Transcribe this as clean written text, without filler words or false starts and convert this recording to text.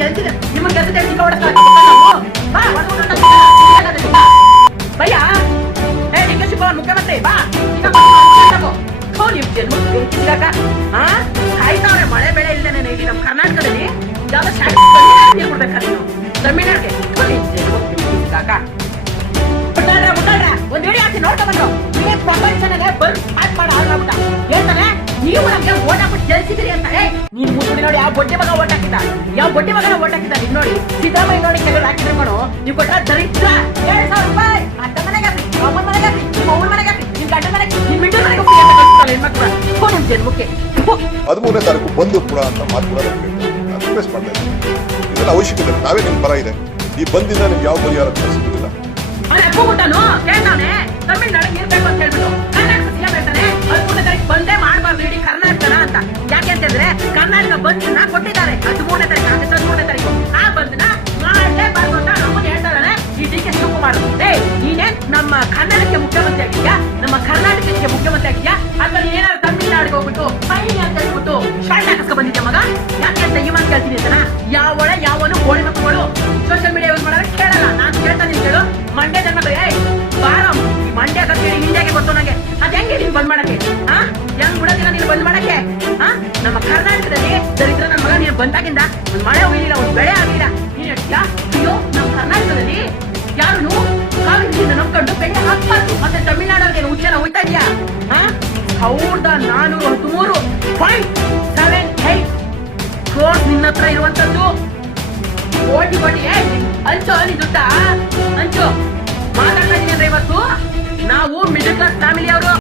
ಗೆಲ್ತಿದೆ ನಿಮ್ಮ ಗೆಲ್ತಿದೆ ಭಯ್ಯ ಹೇ D K Shivakumar ಮುಖ್ಯಮಂತ್ರಿ ಬಾ ನೀವು ಜನ್ಮ ಬೆಂಕಿಸಿದಾಗ ಕಾಯ್ತಾವ್ರೆ ಮಳೆ ಬೆಳೆ ಇಲ್ದೇನೆ ಇಲ್ಲಿ ನಮ್ಮ ಕರ್ನಾಟಕದಲ್ಲಿ ಯಾವ್ದೋ ಕೊಡ್ಬೇಕಾ ನೀನು ತಮಿಳ್ನಾಡಿಗೆ ಒಂದ್ ವಿಡಿಯೋ ಹಾಕಿ ನೋಡ್ಕೊಂಡ್ಬಂದ್ರು ನೀವೇ ಪ್ರಪಂಚನಾಗೆ ಬಂದ್ ಸ್ಟಾರ್ಟ್ ಮಾಡಿ ಆಗ್ಬಿಟ್ಟ ಹೇಳ್ತಾನೆ ನೀವು ನಮ್ಗೆ ಓಟ್ ಹಾಕ್ಬಿಟ್ಟು ಗೆಲ್ಸಿದ್ರಿ ಅಂತ ನೀನ್ ಮುಟ್ಟಿ ನೋಡಿ ಯಾವ ಬೊಡ್ಡಿ ಮಗ ಓಟ್ ಹಾಕಿದ್ದ ಯಾವ ಬೊಡ್ಡಿ ಮಗನ ಓಟ್ ಹಾಕಿದ್ದ ನೀನ್ ನೋಡಿ ಸಿದ್ದರಾಮಯ್ಯ ನೋಡಿ ಕೆಲವರು ಹಾಕಿದ್ರೆ ಕಣೋ ನೀವು ಕೊಟ್ಟ ದರಿದ್ರ 2,000 ರೂಪಾಯಿ ಅತ್ತ ಮನೆಗೆ ಹಾಕಿ ಅಮ್ಮನ ಮನೆಗೆ ಹಾಕಿ ನಿಮ್ಮ ಅವ್ರ ಮನೆಗೆ ಹಾಕಿ ನಿಮ್ ಗಂಡ ಮನೆಗೆ ನಿಮ್ ಮಿಂಟು ಮನೆಗೆ ಹೆಣ್ಮಕ್ಳು ನಿಮ್ ಜನ್ಮಕ್ಕೆ 13ನೇ ತಾರೀಕು ಬಂದು ಕೂಡ ಅಂತ ಮಾತು ಕೂಡ ರಿಕ್ವೆಸ್ಟ್ ಮಾಡ್ತಾ ಇದ್ದೀನಿ. ಇದೆಲ್ಲ ಅವಶ್ಯಕತೆ ನಾವೇ ನಿಮ್ ಪರ ಇದೆ. ಈ ಬಂದಿಂದ ನಿಮ್ಗೆ ಯಾವ ಪರಿಹಾರ ಸಿಗುದಿಲ್ಲ. ಕೇಳ್ತಾನೆ ತಮಿಳ್ನಾಡು ಇರ್ಬೇಕು ಅಂತ ಹೇಳ್ಬಿಟ್ಟು ಕರ್ನಾಟಕ ಸಿಎಂ ಹೇಳ್ತಾನೆ 13ನೇ ತಾರೀಕು ಬಂದೇ ಮಾಡಬಾರ್ದು ಇಡೀ ಕರ್ನಾಟಕನ ಅಂತ. ಯಾಕೆ ಅಂತಂದ್ರೆ ಕರ್ನಾಟಕ ಬಂದನ್ನ ಕೊಟ್ಟಿದ್ದಾರೆ 13ನೇ ತಾರೀಕು 13ನೇ ತಾರೀಕು ಆ ಬಂದನ್ನ ಮಾಡಲೇಬಾರ್ದು ಅಂತ ನಮ್ಮನ್ನು ಹೇಳ್ತಾರೆ ಈ ಡಿ ಕೆ ಶಿವಕುಮಾರ್. ನೀನೇ ನಮ್ಮ ಕನ್ನಡಕ್ಕೆ ಮುಖ್ಯಮಂತ್ರಿ ಆಗಿದ್ಯಾ, ನಮ್ಮ ಕರ್ನಾಟಕಕ್ಕೆ ಮುಖ್ಯಮಂತ್ರಿ ಆಗಿದ್ಯಾ, ಅಥವಾ ಏನಾದ್ರು ತಮಿಳ್ನಾಡಿಗೆ ಹೋಗ್ಬಿಟ್ಟು ಫೈನ್ ಅಂತ ಹೇಳ್ಬಿಟ್ಟು ಶಾರ್ಟ್ ಹಾಕಿಸ್ಕೊ ಬಂದಿದ್ಯಾ ಮಗ? ಯಾಕೆ ಅಂತ ಇವಾಗ ಕೇಳ್ತೀನಿ ಅಂತನ ಯಾವನು ಕೋಳಿ ಮಕ್ಕಳು ಸೋಷಿಯಲ್ ಮೀಡಿಯಾ ಯೂಸ್ ಮಾಡೋದು ಕೇಳಲ್ಲ. ನಾನು ಕೇಳ್ತಾ ನೀನ್ ಕೇಳು ಮಂಡ್ಯ ಜನ್ಮಗಳು ಬಾರ ಮಂಡ್ಯ ಕತ್ತೇಳಿ ಇಂಡಿಯಾಗೆ ಗೊತ್ತು ನಂಗೆ ಅದ್ ಹೆಂಗೆ ನೀನ್ ಬಂದ್ ಮಾಡಕ್ಕೆ ಹೆಂಗ್ ಬಿಡೋದಿಲ್ಲ ನೀನು ಬಂದ್ ಮಾಡಕ್ಕೆ ನಮ್ಮ ಕರ್ನಾಟಕದಲ್ಲಿ ದರಿದ್ರ ನನ್ನ ಮಗ ನೀನು ಬಂದಾಗಿಂದ ಒಂದ್ ಮಳೆ ಹೋಗಿಲ್ಲ ಒಂದ್ ಬೆಳೆ ಆಗಿಲ್ಲ ನೀನ್ ಹೇಳ್ತೀಯಾ ಅಯ್ಯೋ ನಮ್ಮ ಕರ್ನಾಟಕದಲ್ಲಿ ಯಾರು ಕಾವೇರಿಯಿಂದ ನಂಬ್ಕೊಂಡು ಬೆಳೆ ಹಾಕ್ಬಾರ್ದು ಮತ್ತೆ ತಮಿಳ್ನಾಡಲ್ಲಿ ಉಚ್ಚನ ಹೋಯ್ತಾ ಇದೆಯಾ 1413.78 ಕ್ರೋರ್ ನಿನ್ನ ಹತ್ರ ಇರುವಂತದ್ದು ಕೋಟಿ ಹಂಚು ನೀ ದುಡ್ಡ ಹಂಚು ಮಾತಾಡ್ತಾ ಇದೀನಿ ಅಂದ್ರೆ ಇವತ್ತು ನಾವು ಮಿಡಲ್ ಕ್ಲಾಸ್ ಫ್ಯಾಮಿಲಿ ಅವರು